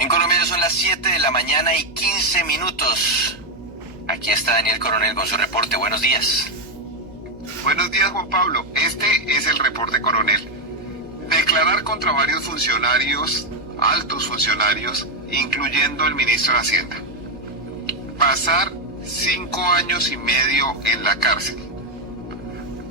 En Colombia son las 7 de la mañana y 15 minutos. Aquí está Daniel Coronel con su reporte. Buenos días. Buenos días, Juan Pablo. Este es el reporte Coronel. Declarar contra varios funcionarios, altos funcionarios, incluyendo el ministro de Hacienda. Pasar 5 años y medio en la cárcel.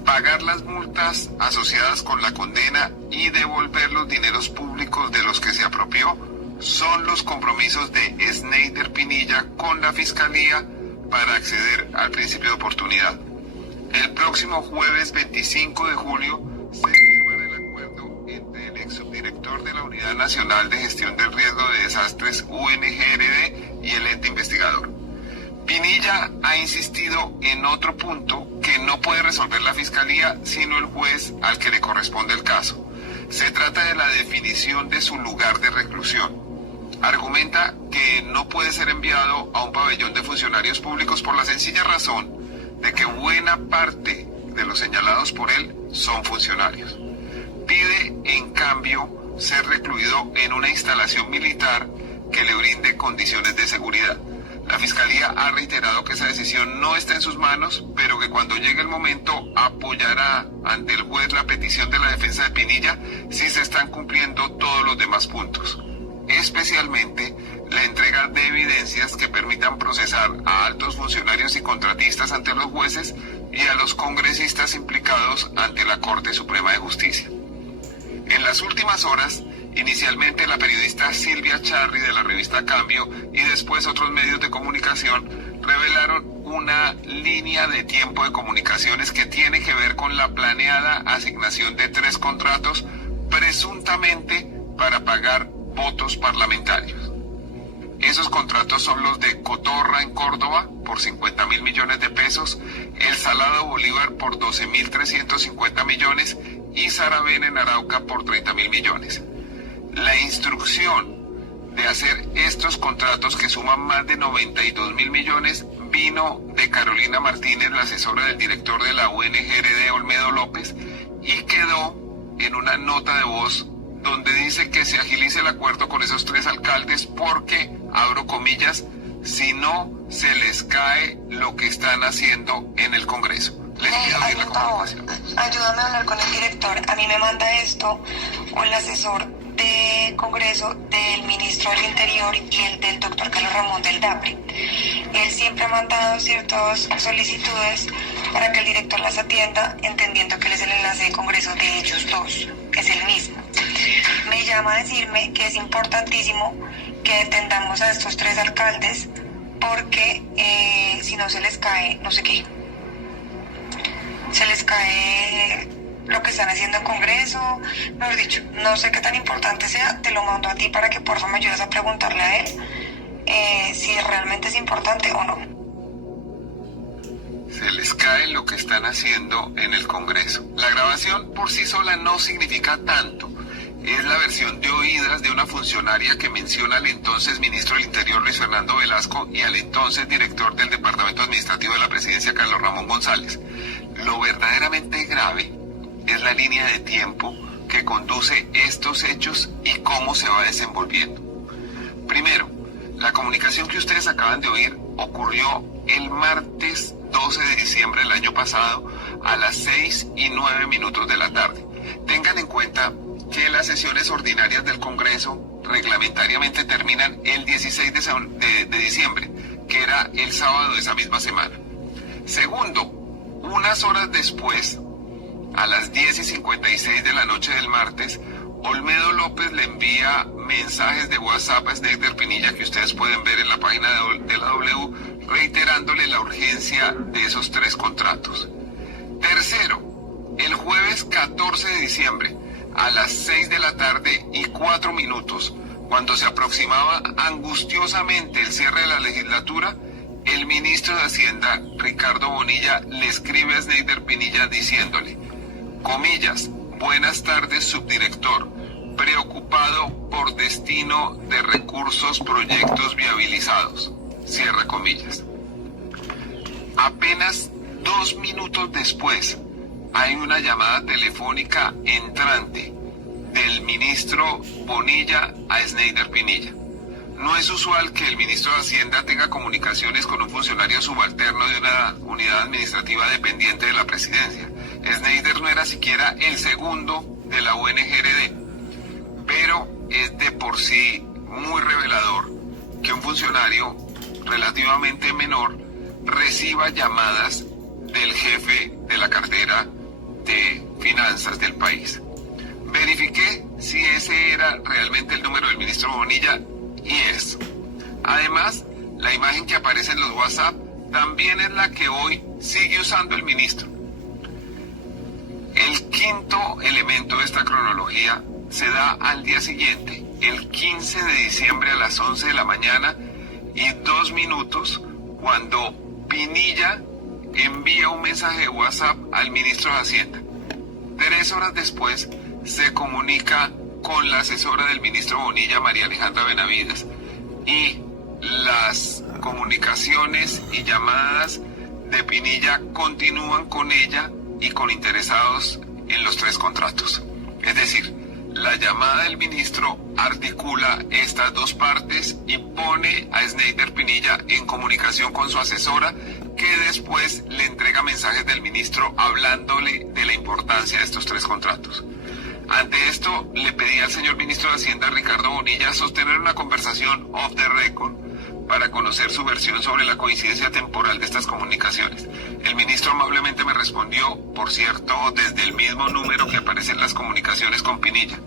Pagar las multas asociadas con la condena y devolver los dineros públicos de los que se apropió son los compromisos de Sneider Pinilla con la Fiscalía para acceder al principio de oportunidad. El próximo jueves 25 de julio se firmará el acuerdo entre el ex subdirector de la Unidad Nacional de Gestión del Riesgo de Desastres, UNGRD, y el ente investigador. Pinilla ha insistido en otro punto que no puede resolver la Fiscalía, sino el juez al que le corresponde el caso. Se trata de la definición de su lugar de reclusión. Argumenta que no puede ser enviado a un pabellón de funcionarios públicos por la sencilla razón de que buena parte de los señalados por él son funcionarios. Pide, en cambio, ser recluido en una instalación militar que le brinde condiciones de seguridad. La Fiscalía ha reiterado que esa decisión no está en sus manos, pero que cuando llegue el momento apoyará ante el juez la petición de la defensa de Pinilla si se están cumpliendo todos los demás puntos. Especialmente la entrega de evidencias que permitan procesar a altos funcionarios y contratistas ante los jueces y a los congresistas implicados ante la Corte Suprema de Justicia. En las últimas horas, inicialmente la periodista Silvia Charri de la revista Cambio y después otros medios de comunicación revelaron una línea de tiempo de comunicaciones que tiene que ver con la planeada asignación de 3 contratos presuntamente para pagar votos parlamentarios. Esos contratos son los de Cotorra en Córdoba por 50.000 millones de pesos, El Salado Bolívar por 12.350 millones y Saravena en Arauca por 30.000 millones. La instrucción de hacer estos contratos, que suman más de 92.000 millones, vino de Carolina Martínez, la asesora del director de la UNGRD, Olmedo López, y quedó en una nota de voz donde dice que se agilice el acuerdo con esos 3 alcaldes porque, abro comillas, si no se les cae lo que están haciendo en el Congreso. Les pido oír la comunicación. Ayúdame a hablar con el director. A mí me manda esto el asesor de Congreso del ministro del Interior y el del doctor Carlos Ramón del DAPRE. Él siempre ha mandado ciertas solicitudes para que el director las atienda, entendiendo que él es el enlace de Congreso de ellos dos, que es el mismo. Me llama a decirme que es importantísimo que atendamos a estos 3 alcaldes porque si no se les cae, no sé qué, se les cae lo que están haciendo en Congreso. Mejor dicho, no sé qué tan importante sea, te lo mando a ti para que por favor me ayudes a preguntarle a él si realmente es importante o no. Se les cae lo que están haciendo en el Congreso. La grabación por sí sola no significa tanto. Es la versión de oídas de una funcionaria que menciona al entonces ministro del Interior, Luis Fernando Velasco, y al entonces director del Departamento Administrativo de la Presidencia, Carlos Ramón González. Lo verdaderamente grave es la línea de tiempo que conduce estos hechos y cómo se va desenvolviendo. Primero, la comunicación que ustedes acaban de oír ocurrió el martes 12 de diciembre del año pasado a las 6:09 de la tarde. Tengan en cuenta que las sesiones ordinarias del Congreso reglamentariamente terminan el 16 de diciembre, que era el sábado de esa misma semana. Segundo, unas horas después, a las 10:56 de la noche del martes, Olmedo López le envía mensajes de WhatsApp a Sneider Pinilla que ustedes pueden ver en la página de la W, reiterándole la urgencia de esos 3 contratos. Tercero, el jueves 14 de diciembre, a las 6:04 p.m, cuando se aproximaba angustiosamente el cierre de la legislatura, el ministro de Hacienda, Ricardo Bonilla, le escribe a Sneider Pinilla diciéndole, comillas, buenas tardes, subdirector, preocupado por destino de recursos, proyectos viabilizados, cierra comillas. Apenas 2 minutos después, hay una llamada telefónica entrante del ministro Bonilla a Sneider Pinilla. No es usual que el ministro de Hacienda tenga comunicaciones con un funcionario subalterno de una unidad administrativa dependiente de la presidencia. Schneider no era siquiera el segundo de la UNGRD, pero es de por sí muy revelador que un funcionario relativamente menor reciba llamadas del jefe de la cartera de finanzas del país. Verifiqué si ese era realmente el número del ministro Bonilla y es. Además, la imagen que aparece en los WhatsApp también es la que hoy sigue usando el ministro. El quinto elemento de esta cronología se da al día siguiente, el 15 de diciembre a las 11 de la mañana y 2 minutos, cuando Pinilla envía un mensaje de WhatsApp al ministro de Hacienda. 3 horas después se comunica con la asesora del ministro Bonilla, María Alejandra Benavides, y las comunicaciones y llamadas de Pinilla continúan con ella y con interesados en los 3 contratos. Es decir, la llamada del ministro articula estas 2 partes y pone a Schneider Pinilla en comunicación con su asesora, que después le entrega mensajes del ministro hablándole de la importancia de estos 3 contratos. Ante esto, le pedí al señor ministro de Hacienda, Ricardo Bonilla, sostener una conversación off the record para conocer su versión sobre la coincidencia temporal de estas comunicaciones. El ministro amablemente me respondió, por cierto, desde el mismo número que aparece en las comunicaciones con Pinilla.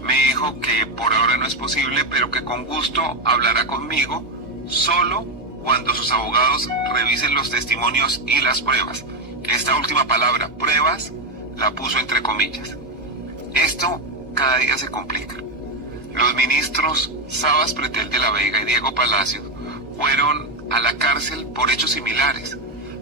Me dijo que por ahora no es posible, pero que con gusto hablará conmigo solo cuando sus abogados revisen los testimonios y las pruebas. Esta última palabra, pruebas, la puso entre comillas. Esto cada día se complica. Los ministros Sabas Pretel de la Vega y Diego Palacio fueron a la cárcel por hechos similares.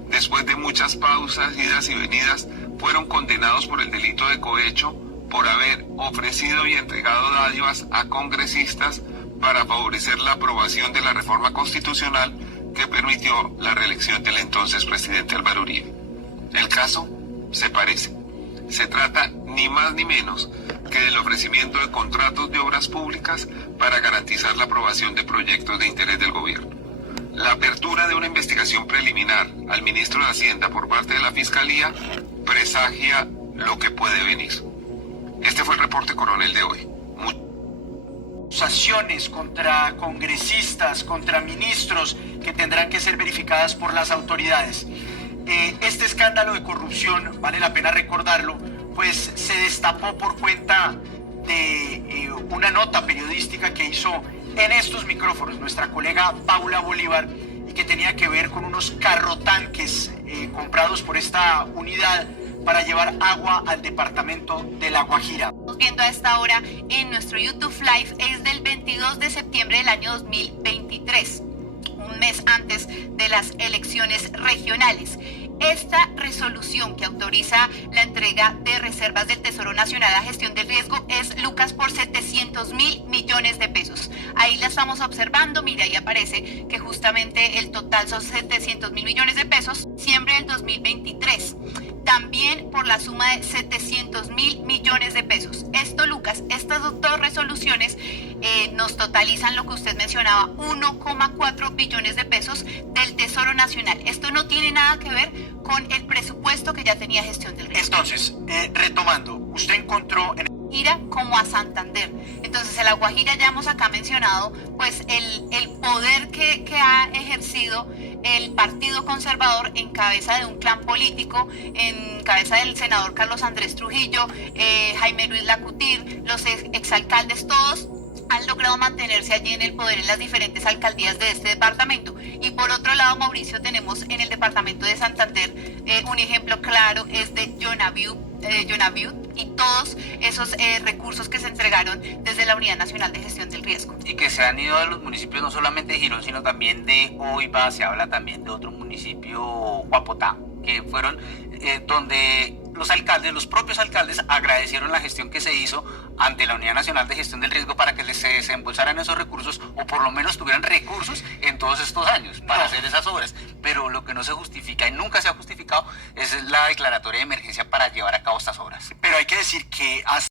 Después de muchas pausas, idas y venidas, fueron condenados por el delito de cohecho por haber ofrecido y entregado dádivas a congresistas para favorecer la aprobación de la reforma constitucional que permitió la reelección del entonces presidente Álvaro Uribe. El caso se parece. Se trata ni más ni menos que del ofrecimiento de contratos de obras públicas para garantizar la aprobación de proyectos de interés del gobierno. La apertura de una investigación preliminar al ministro de Hacienda por parte de la Fiscalía presagia lo que puede venir. Este fue el reporte coronel de hoy. Acusaciones contra congresistas, contra ministros que tendrán que ser verificadas por las autoridades. Este escándalo de corrupción, vale la pena recordarlo, pues se destapó por cuenta de una nota periodística que hizo en estos micrófonos nuestra colega Paula Bolívar y que tenía que ver con unos carrotanques comprados por esta unidad para llevar agua al departamento de La Guajira. Estamos viendo a esta hora en nuestro YouTube Live, es del 22 de septiembre del año 2023, un mes antes de las elecciones regionales. Esta resolución que autoriza la entrega de reservas del Tesoro Nacional a gestión del riesgo es, Lucas, por 700.000 millones de pesos. Ahí la estamos observando, mira, ahí aparece que justamente el total son 700.000 millones de pesos, diciembre del 2023. También por la suma de 700.000 millones de pesos. Esto, Lucas, estas 2 resoluciones nos totalizan lo que usted mencionaba, 1,4 billones de pesos del Tesoro Nacional. Esto no tiene nada que ver con el presupuesto que ya tenía gestión del riesgo. Entonces, retomando, usted encontró en Guajira como a Santander. Entonces, en La Guajira ya hemos acá mencionado pues el poder que ha ejercido el Partido Conservador en cabeza de un clan político, en cabeza del senador Carlos Andrés Trujillo, Jaime Luis Lacutir, los exalcaldes, todos han logrado mantenerse allí en el poder en las diferentes alcaldías de este departamento. Y por otro lado, Mauricio, tenemos en el departamento de Santander un ejemplo claro, es de Jonaviud y todos esos recursos que se entregaron desde la Unidad Nacional de Gestión del Riesgo. Y que se han ido a los municipios no solamente de Girón, sino también de Oiva, se habla también de otro municipio, Guapotá, que fueron donde los propios alcaldes agradecieron la gestión que se hizo ante la Unidad Nacional de Gestión del Riesgo para que se desembolsaran esos recursos o por lo menos tuvieran recursos en todos estos años para hacer esas obras. Pero lo que no se justifica y nunca se ha justificado es la declaratoria de emergencia para llevar a cabo estas obras. Pero hay que decir que hasta